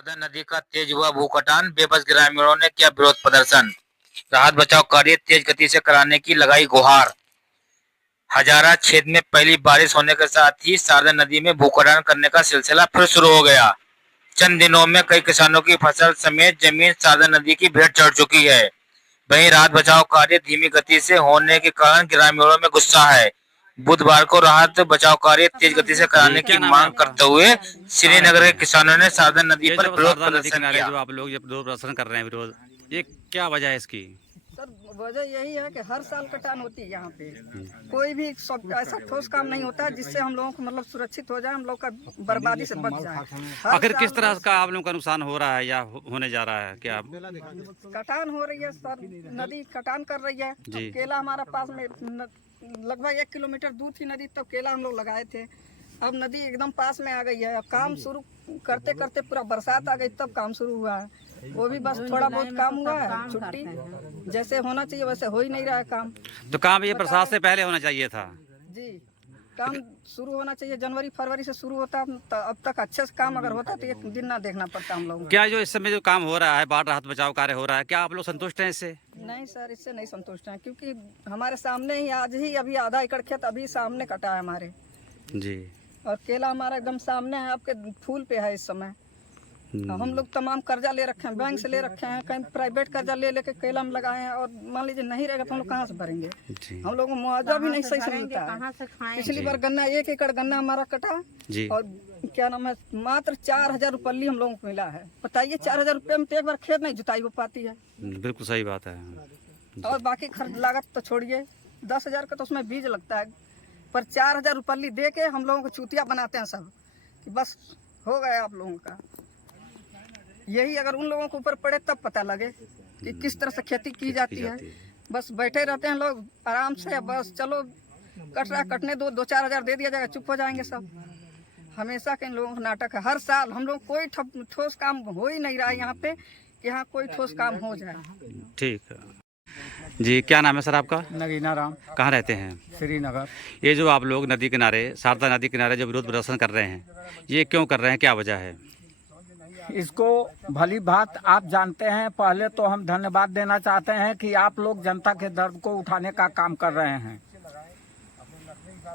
शारदा नदी का तेज हुआ भूकटान, बेबस ग्रामीणों ने किया विरोध प्रदर्शन। राहत बचाव कार्य तेज गति से कराने की लगाई गुहार। हजारा क्षेत्र में पहली बारिश होने के साथ ही शारदा नदी में भूकटान करने का सिलसिला फिर शुरू हो गया। चंद दिनों में कई किसानों की फसल समेत जमीन शारदा नदी की भेंट चढ़ चुकी है। वहीं राहत बचाव कार्य धीमी गति से होने के कारण ग्रामीणों में गुस्सा है। बुधवार को राहत बचाव कार्य तेज गति से कराने की मांग करते हुए श्रीनगर के किसानों ने शारदा नदी पर विरोध प्रदर्शन किया। जो आप लोग ये विरोध प्रदर्शन कर रहे हैं, विरोध, ये क्या वजह है इसकी? सर, वजह यही है कि हर साल कटान होती है यहाँ पे। कोई भी ऐसा ठोस काम नहीं होता है जिससे हम लोगों को मतलब सुरक्षित हो जाए, हम लोग का बर्बादी से बच जाए। आखिर किस तरह का आप लोगों का नुकसान हो रहा है या होने जा रहा है? क्या कटान हो रही है सर, नदी कटान कर रही है। केला हमारा पास में लगभग 1 किलोमीटर दूर थी नदी, तब केला हम लोग लगाए थे। अब नदी एकदम पास में आ गई है। अब काम शुरू करते करते पूरा बरसात आ गई, तब काम शुरू हुआ है। वो भी बस थोड़ा बहुत काम हुआ है, छुट्टी जैसे होना चाहिए वैसे हो ही नहीं रहा है काम। तो काम ये बरसात से पहले होना चाहिए था जी। काम शुरू होना चाहिए, जनवरी फरवरी से शुरू होता, अब तक अच्छे से काम अगर होता तो एक दिन ना देखना पड़ता हम लोग। क्या जो इस समय जो काम हो रहा है, बाढ़ राहत बचाव कार्य हो रहा है, क्या आप लोग संतुष्ट हैं इससे? नहीं सर, इससे नहीं संतुष्ट हैं, क्योंकि हमारे सामने ही आज ही अभी आधा एकड़ खेत अभी सामने कटा है हमारे जी। और केला हमारा एकदम सामने है, आपके फूल पे है इस समय। हम लोग तमाम कर्जा ले रखे हैं, बैंक से ले रखे हैं, कहीं प्राइवेट कर्जा ले लेके केला में लगाए हैं, और मान लीजिए नहीं रहेगा तो हम लोग कहाँ से भरेंगे? हम लोगों को मुआवजा भी नहीं सही से मिलता है। पिछली बार गन्ना 1 एकड़ गन्ना हमारा कटा जी। और क्या नाम है, मात्र 4000 रुपये हम लोगों को मिला है। बताइए 4000 रुपये में तो एक बार खेत नहीं जुताई हो पाती है। बिल्कुल सही बात है। और बाकी खर्च लागत तो छोड़िए, 10,000 का तो उसमें बीज लगता है, पर 4000 रुपये दे के हम लोगों को चूतिया बनाते हैं सब कि बस हो गया आप लोगों का। यही अगर उन लोगों के ऊपर पड़े तब पता लगे कि किस तरह से खेती की जाती है। बस बैठे रहते हैं लोग आराम से, बस चलो कट रहा कटने दो, 2-4 हज़ार दे दिया जाएगा, चुप हो जाएंगे सब। हमेशा के इन लोगों का नाटक है। हर साल हम लोग कोई ठोस काम हो ही नहीं रहा है यहाँ पे कि यहाँ कोई ठोस काम हो जाए। ठीक है जी। क्या नाम है सर आपका? नगीना राम। कहाँ रहते हैं? श्रीनगर। ये जो आप लोग नदी किनारे, शारदा नदी किनारे जो विरोध प्रदर्शन कर रहे हैं, ये क्यों कर रहे हैं, क्या वजह है? इसको भली बात आप जानते हैं। पहले तो हम धन्यवाद देना चाहते हैं कि आप लोग जनता के दर्द को उठाने का काम कर रहे हैं।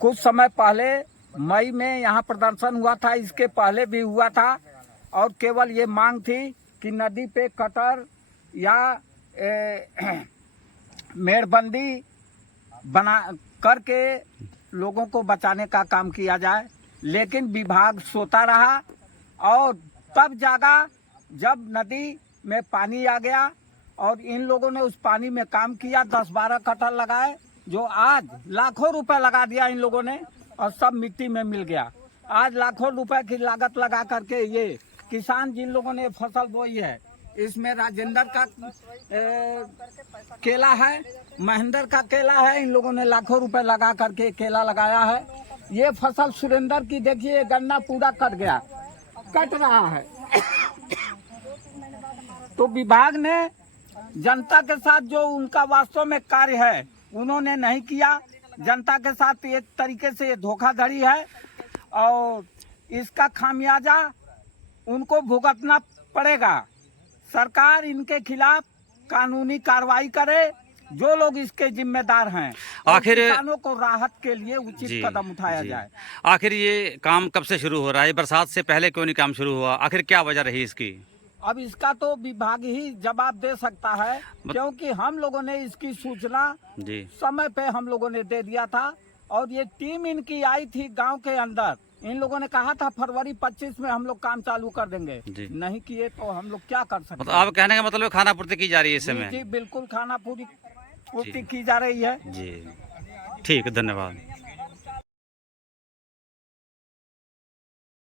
कुछ समय पहले मई में यहाँ प्रदर्शन हुआ था, इसके पहले भी हुआ था, और केवल ये मांग थी कि नदी पे कटर या मेड़बंदी बना करके लोगों को बचाने का काम किया जाए। लेकिन विभाग सोता रहा और तब जागा जब नदी में पानी आ गया, और इन लोगों ने उस पानी में काम किया। 10-12 कटर लगाए, जो आज लाखों रुपए लगा दिया इन लोगों ने, और सब मिट्टी में मिल गया। आज लाखों रुपए की लागत लगा करके ये किसान जिन लोगों ने फसल बोई है, इसमें राजेंद्र का केला है, महेंद्र का केला है, इन लोगों ने लाखों रुपए लगा करके केला लगाया है। ये फसल सुरेंद्र की देखिए, गन्ना पूरा कट गया, कट रहा है। तो विभाग ने जनता के साथ जो उनका वास्तव में कार्य है उन्होंने नहीं किया। जनता के साथ एक तरीके से ये धोखाधड़ी है, और इसका खामियाजा उनको भुगतना पड़ेगा। सरकार इनके खिलाफ कानूनी कार्रवाई करे, जो लोग इसके जिम्मेदार हैं। आखिर किसानों को राहत के लिए उचित कदम उठाया जाए। आखिर ये काम कब से शुरू हो रहा है? बरसात से पहले क्यों नहीं काम शुरू हुआ? आखिर क्या वजह रही इसकी? अब इसका तो विभाग ही जवाब दे सकता है, क्योंकि हम लोगों ने इसकी सूचना समय पे हम लोगों ने दे दिया था, और ये टीम इनकी आई थी गांव के अंदर। इन लोगों ने कहा था फरवरी 25 में हम लोग काम चालू कर देंगे, नहीं किए तो हम लोग क्या कर सकते हैं? आप कहने का मतलब खाना पूर्ति की जा रही है इस समय? जी बिल्कुल, खाना पूर्ति की जा रही है जी। ठीक है, धन्यवाद।